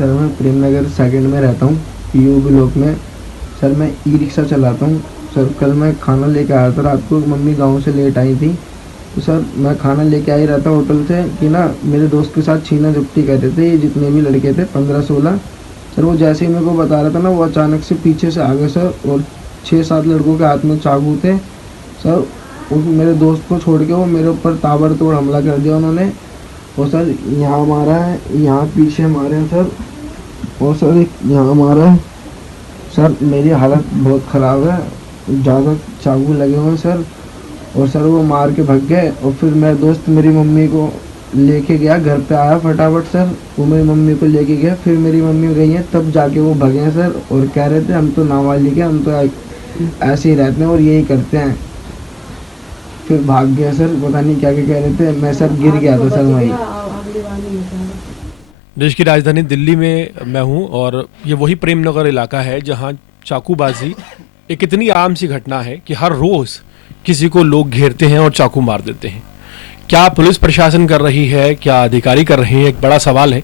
Sir मैं Prem Nagar second में रहता हूँ, पीयू ब्लॉक में। सर मैं ई रिक्शा चलाता हूँ। सर कल मैं खाना लेके आया था रात को, मम्मी गांव से लेट आई थी, तो सर मैं खाना लेके आ ही रहा था होटल से कि ना मेरे दोस्त के साथ छीना झपटी कर रहे थे ये जितने भी लड़के थे 15-16। सर वो जैसे ही मेरे को बता रहा था ना, वो अचानक से पीछे से आ गए सर, और 6-7 लड़कों के हाथ में चाकू थे सर। उस मेरे दोस्त को छोड़ के वो मेरे ऊपर ताबड़तोड़ हमला कर दिया उन्होंने। और सर यहाँ मारा है, यहाँ पीछे मारे हैं सर, और सर एक यहाँ मारा है सर। मेरी हालत बहुत ख़राब है, ज़्यादा चाकू लगे हुए हैं सर। और सर वो मार के भाग गए, और फिर मेरा दोस्त मेरी मम्मी को लेके गया, घर पे आया फटाफट सर, वो मेरी मम्मी को लेके गया। फिर मेरी मम्मी गई है तब जाके वो भगे हैं सर, और कह रहे थे हम तो नाबालिग हैं, हम तो ऐसे ही रहते हैं और यही करते हैं। फिर भाग गया सर, पता नहीं क्या क्या कह रहे थे। मैं सर गिर गया था सर वहीं। देश की राजधानी दिल्ली में मैं हूं, और ये वही प्रेम नगर इलाका है जहां चाकूबाजी एक इतनी आम सी घटना है कि हर रोज़ किसी को लोग घेरते हैं और चाकू मार देते हैं। क्या पुलिस प्रशासन कर रही है, क्या अधिकारी कर रहे हैं, एक बड़ा सवाल है।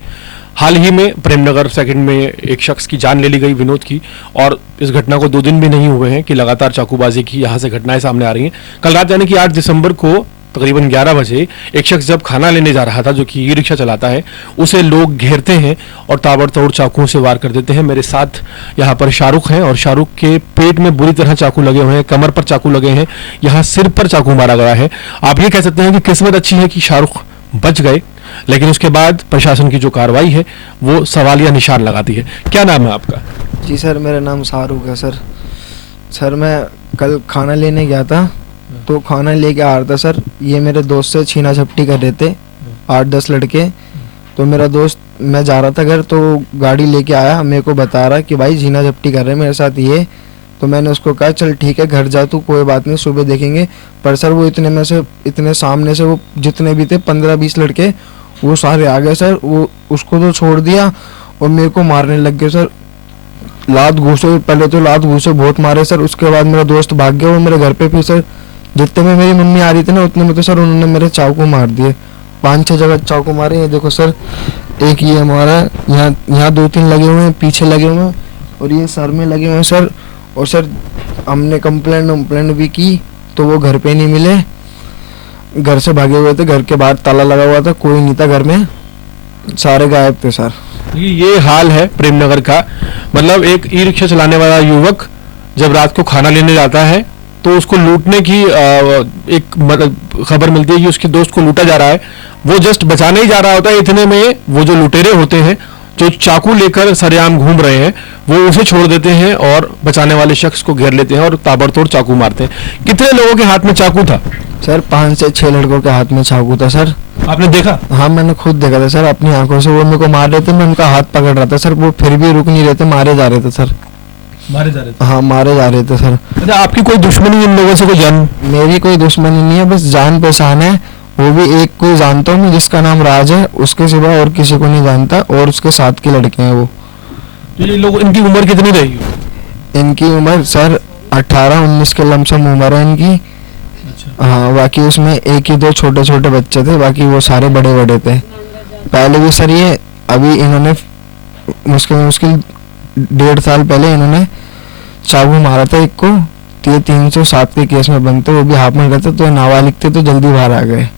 हाल ही में प्रेमनगर सेकंड में एक शख्स की जान ले ली गई, विनोद की, और इस घटना को 2 दिन भी नहीं हुए हैं कि लगातार चाकूबाजी की यहाँ से घटनाएं सामने आ रही हैं। कल रात यानी कि 8 दिसंबर को तकरीबन 11 बजे एक शख्स जब खाना लेने जा रहा था, जो कि ई रिक्शा चलाता है, उसे लोग घेरते हैं और ताबड़तोड़ चाकुओं से वार कर देते हैं। मेरे साथ यहाँ पर शाहरुख हैं, और शाहरुख के पेट में बुरी तरह चाकू लगे हुए हैं, कमर पर चाकू लगे हैं, यहाँ सिर पर चाकू मारा गया है। आप ये कह सकते हैं कि किस्मत अच्छी है कि शाहरुख बच गए, लेकिन उसके बाद प्रशासन की जो कार्रवाई है वो सवालिया निशान लगाती है। क्या नाम है आपका? जी सर, मेरा नाम शाहरुख है सर। सर मैं कल खाना लेने गया था, तो खाना लेके आ रहा था सर, ये मेरे दोस्त से छीना झपटी कर रहे थे 8-10 लड़के। तो मेरा दोस्त, मैं जा रहा था घर, तो गाड़ी लेके आया, मेरे को बता रहा कि भाई छीना झपटी कर रहे हैं मेरे साथ ये। तो मैंने उसको कहा चल ठीक है घर जा तू, कोई बात नहीं सुबह देखेंगे। पर सर वो इतने में से, इतने सामने से वो जितने भी थे 15-20 लड़के, वो सारे आ गए सर। वो उसको तो छोड़ दिया और मेरे को मारने लग गए सर। लात घूसे, पहले तो लात घूसे बहुत मारे सर, उसके बाद मेरा दोस्त भाग गया। वो मेरे घर पे फिर सर जितने में मेरी मम्मी आ रही थी ना, उतने में तो सर उन्होंने मेरे चाकू मार दिए, 5-6 जगह चाकू मारे। ये देखो सर, एक ये हमारा यहाँ 2-3 लगे हुए हैं, पीछे लगे हुए हैं, और ये सर में लगे हुए हैं सर। और सर हमने कंप्लेंट भी की, तो वो घर पे नहीं मिले, घर से भागे हुए थे, घर के बाहर ताला लगा हुआ था, कोई नहीं था घर में, सारे गायब थे सर। ये हाल है प्रेमनगर का। मतलब एक ई रिक्शा चलाने वाला युवक जब रात को खाना लेने जाता है तो उसको लूटने की एक खबर मिलती है कि उसके दोस्त को लूटा जा रहा है। वो जस्ट बचाने ही जा रहा होता है, इतने में वो जो लुटेरे होते हैं, जो चाकू लेकर सरेआम घूम रहे हैं, वो उसे छोड़ देते हैं और बचाने वाले शख्स को घेर लेते हैं और ताबड़तोड़ चाकू मारते हैं। कितने लोगों के हाथ में चाकू था? सर 5 से 6 लड़कों के हाथ में चाकू था सर। आपने देखा? हाँ मैंने खुद देखा था सर अपनी आंखों से। वो मेरे को मार रहे थे, मैं उनका हाथ पकड़ रहा था सर, वो फिर भी रुक नहीं रहे थे, मारे जा रहे थे सर। मारे जा रहे थे? हाँ मारे जा रहे थे सर। अच्छा, आपकी कोई दुश्मनी इन लोगों से? कोई जान? मेरी कोई दुश्मनी नहीं है, बस जान पहचान है। वो भी एक को ही जानता हूँ मैं, जिसका नाम राज है, उसके सिवा और किसी को नहीं जानता, और उसके साथ के लड़के हैं वो। तो ये लोग, इनकी उम्र कितनी रही? इनकी उम्र सर 18-19 के लमसम उम्र है इनकी। अच्छा। हाँ बाकी उसमें 1 ही 2 छोटे छोटे बच्चे थे, बाकी वो सारे बड़े बड़े थे। पहले भी सर ये, अभी इन्होंने मुश्किल 1.5 साल पहले इन्होंने चाकू मारा था एक को, तो ये 307 के केस में बनते, वो भी हाफ में रहते, तो नाबालिग थे तो जल्दी बाहर आ गए।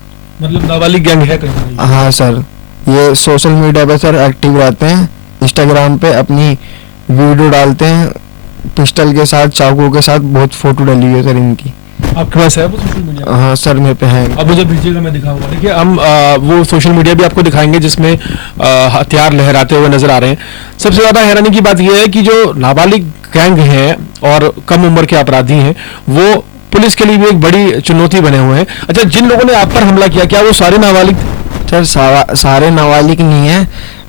मतलब नाबालिग गैंग है कहीं? हाँ सर, ये सोशल मीडिया पे सर एक्टिव रहते हैं, इंस्टाग्राम पे अपनी वीडियो डालते हैं पिस्टल के साथ, चाकू के साथ, बहुत फोटो डली हुई है सर इनकी। आपके पास है वो सोशल मीडिया? हाँ सर मेरे पे है। अब मुझे भेजिएगा, मैं दिखाऊंगा। देखिए हम वो सोशल मीडिया भी आपको दिखाएंगे जिसमें हथियार लहराते हुए नजर आ रहे हैं। सबसे ज्यादा हैरानी की बात यह है कि जो नाबालिग गैंग हैं और कम उम्र के अपराधी हैं, वो पुलिस के लिए भी एक बड़ी चुनौती बने हुए हैं। अच्छा, जिन लोगों ने आप पर हमला किया, क्या वो सारे नाबालिग? सर सारे नाबालिग नहीं है,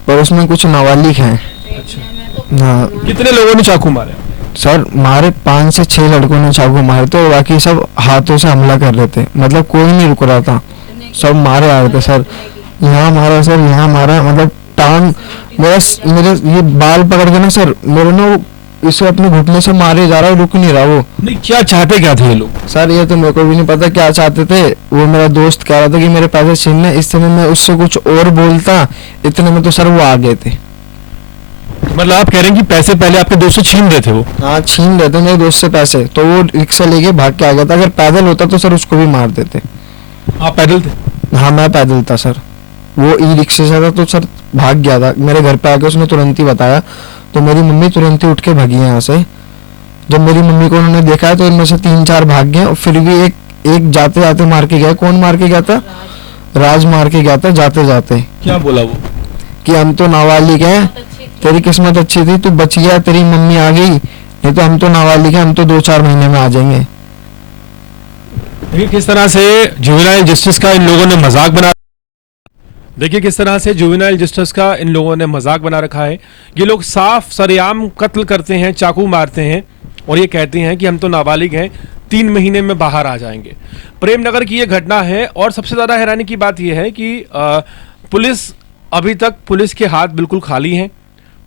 पर उसमें कुछ नाबालिग हैं। अच्छा। हाँ। कितने लोगों ने चाकू मारे? सर मारे 5 से 6 लड़कों ने चाकू मारे थे, और बाकी सब हाथों से हमला कर रहे थे, मतलब कोई नहीं रुक रहा था, सब मारे आ रहे थे सर। यहाँ मारा सर, यहाँ मारा, मतलब टांग, मेरे ये बाल पकड़ के ना सर, मेरे ना इसे अपने घुटने से मारे जा रहा है, रुक नहीं रहा वो। नहीं, क्या चाहते क्या थे ये लोग? सर ये तो मेरे को भी नहीं पता क्या चाहते थे। वो मेरा दोस्त कह रहा था कि मेरे पैसे छीनने, इस समय मैं उससे कुछ और बोलता, इतने में तो सर वो आ गए थे। मतलब आप कह रहे हैं कि पैसे पहले आपके दोस्त से छीन रहे थे वो? हाँ, छीन रहे थे मेरे दोस्त से पैसे, तो वो रिक्शा लेके भाग के आ गया था। अगर पैदल होता तो सर उसको भी मार देते। आप पैदल थे? हाँ, मैं पैदल था सर। वो ई रिक्शे से था तो सर भाग गया था। मेरे घर पे आके उसने तुरंत ही बताया, तो मेरी मम्मी तुरंत ही उठ के भागी यहाँ से। जब मेरी मम्मी को उन्होंने देखा तो इनमें से 3-4 भाग गए, और फिर भी एक जाते जाते मार के गया। कौन मार के गया था? राज मार के गया था जाते जाते। क्या बोला वो? कि हम तो नाबालिग हैं, तेरी किस्मत अच्छी थी, तू बच गया, तेरी मम्मी आ गई, नहीं तो हम तो नाबालिग हैं, हम तो 2-4 महीने में आ जाएंगे। देखिए किस तरह से जुवेनाइल जस्टिस का इन लोगों ने मजाक बना देखिए किस तरह से जुवेनाइल जस्टिस का इन लोगों ने मजाक बना रखा है। ये लोग साफ सरेआम कत्ल करते हैं, चाकू मारते हैं और ये कहते हैं कि हम तो नाबालिग हैं, 3 महीने में बाहर आ जाएंगे। प्रेमनगर की ये घटना है और सबसे ज़्यादा हैरानी की बात यह है कि पुलिस अभी तक पुलिस के हाथ बिल्कुल खाली हैं।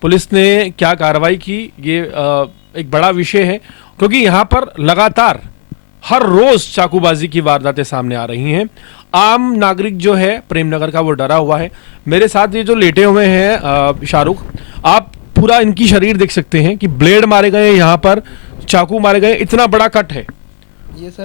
पुलिस ने क्या कार्रवाई की ये एक बड़ा विषय है, क्योंकि यहाँ पर लगातार हर रोज चाकूबाजी की वारदातें सामने आ रही हैं। आम नागरिक जो है प्रेमनगर का वो डरा हुआ है। मेरे साथ ये जो लेटे हुए हैं शाहरुख, आप पूरा इनकी शरीर देख सकते हैं कि ब्लेड मारे गए, यहाँ पर चाकू मारे गए, इतना बड़ा कट है।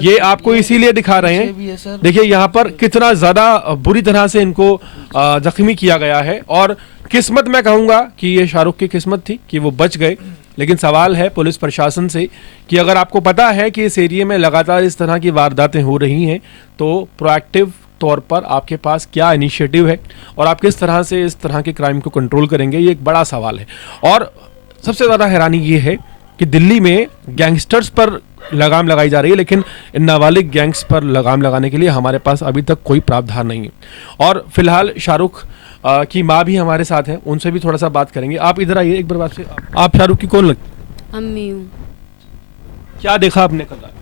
ये आपको इसीलिए दिखा रहे हैं, देखिए यहाँ पर कितना ज्यादा बुरी तरह से इनको जख्मी किया गया है। और किस्मत, मैं कहूंगा कि ये शाहरुख की किस्मत थी कि वो बच गए। लेकिन सवाल है पुलिस प्रशासन से कि अगर आपको पता है कि इस एरिया में लगातार इस तरह की वारदातें हो रही हैं, तो प्रोएक्टिव तौर पर आपके पास क्या इनिशिएटिव है और आप किस तरह से इस तरह के क्राइम को कंट्रोल करेंगे, ये एक बड़ा सवाल है। और सबसे ज़्यादा हैरानी ये है कि दिल्ली में गैंगस्टर्स पर लगाम लगाई जा रही है, लेकिन इन नाबालिग गैंग्स पर लगाम लगाने के लिए हमारे पास अभी तक कोई प्रावधान नहीं है। और फिलहाल शाहरुख की माँ भी हमारे साथ हैं, उनसे भी थोड़ा सा बात करेंगे। आप इधर आइए एक बार बात से। आप शाहरुख की कौन लगती? अम्मी हूँ। क्या देखा आपने कल रात?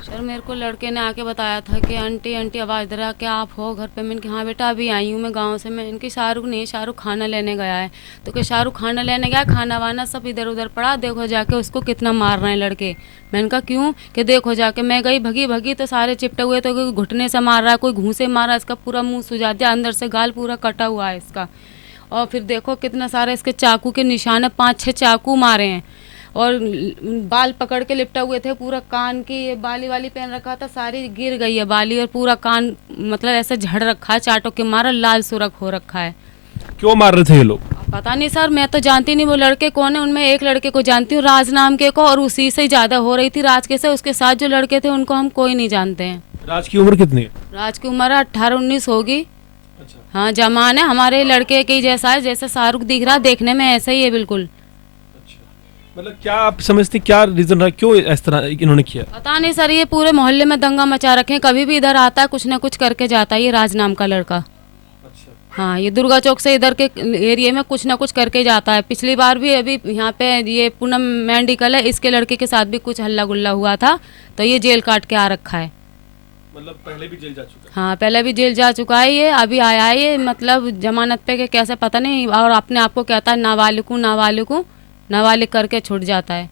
सर मेरे को लड़के ने आके बताया था कि आंटी आंटी आवाज़ दे रहा, क्या आप हो घर पे? मैंने कहा हाँ बेटा अभी आई हूँ मैं गांव से। मैं इनकी शाहरुख नहीं, शाहरुख खाना लेने गया है। तो कि शाहरुख खाना लेने गया, खाना वाना सब इधर उधर पड़ा, देखो जाके उसको कितना मार रहे हैं लड़के। मैंने कहा क्यों? कि देखो जाके। मैं गई भगी भगी तो सारे चिपटे हुए, तो कोई घुटने से मार रहा है, कोई घूंसे मार रहा है, इसका पूरा मुँह सुजा दिया, अंदर से गाल पूरा कटा हुआ है इसका। और फिर देखो कितना सारे इसके चाकू के निशान है, 5-6 चाकू मारे हैं। और बाल पकड़ के लिपटा हुए थे, पूरा कान की ये बाली वाली पहन रखा था, सारी गिर गई है बाली, और पूरा कान मतलब ऐसे झड़ रखा है, चाटों के मारा, लाल सुरख हो रखा है। क्यों मार रहे थे ये लोग? पता नहीं सर, मैं तो जानती नहीं वो लड़के कौन है। उनमें एक लड़के को जानती हूँ, राज नाम के को, और उसी से ज़्यादा हो रही थी राज के से। उसके साथ जो लड़के थे उनको हम कोई नहीं जानते हैं। राज की उम्र कितनी है? राज की उम्र 18-19 होगी। अच्छा। हाँ, जमान है, हमारे लड़के के जैसा है, जैसे शाहरुख दिख रहा देखने में ऐसा ही है बिल्कुल। मतलब क्या आप समझते, क्या रीजन रहा, क्यों इस तरह इन्होंने किया? पता नहीं सर, ये पूरे मोहल्ले में दंगा मचा रखे हैं, कभी भी इधर आता है कुछ ना कुछ करके जाता है ये राज नाम का लड़का। अच्छा। हाँ, ये दुर्गा चौक से इधर के एरिया में कुछ ना कुछ करके जाता है। पिछली बार भी अभी यहाँ पे ये पूनम मेडिकल है, इसके लड़के के साथ भी कुछ हल्ला गुल्ला हुआ था, तो ये जेल काट के आ रखा है। मतलब पहले भी जेल जा चुका है? हाँ, पहले भी जेल जा चुका है ये, अभी आया है ये, मतलब जमानत पे के कैसे पता नहीं। और अपने आप को कहता है नाबालिग हूँ, नाबालिग हूँ, नाबालिग करके छूट जाता है।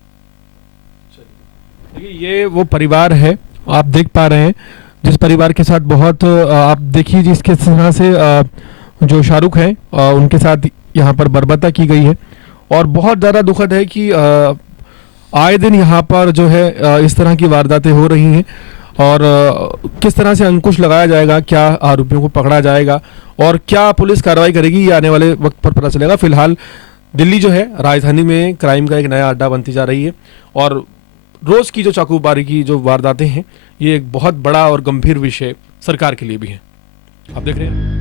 देखिए ये वो परिवार है, आप देख पा रहे हैं, जिस परिवार के साथ बहुत आप देखिए जिस किस तरह से जो शाहरुख है उनके साथ यहाँ पर बर्बरता की गई है। और बहुत ज़्यादा दुखद है कि आए दिन यहाँ पर जो है इस तरह की वारदातें हो रही हैं। और किस तरह से अंकुश लगाया जाएगा, क्या आरोपियों को पकड़ा जाएगा और क्या पुलिस कार्रवाई करेगी, ये आने वाले वक्त पर पता चलेगा। फिलहाल दिल्ली जो है राजधानी में क्राइम का एक नया अड्डा बनती जा रही है और रोज़ की जो चाकूबारी की जो वारदातें हैं, ये एक बहुत बड़ा और गंभीर विषय सरकार के लिए भी है। आप देख रहे हैं।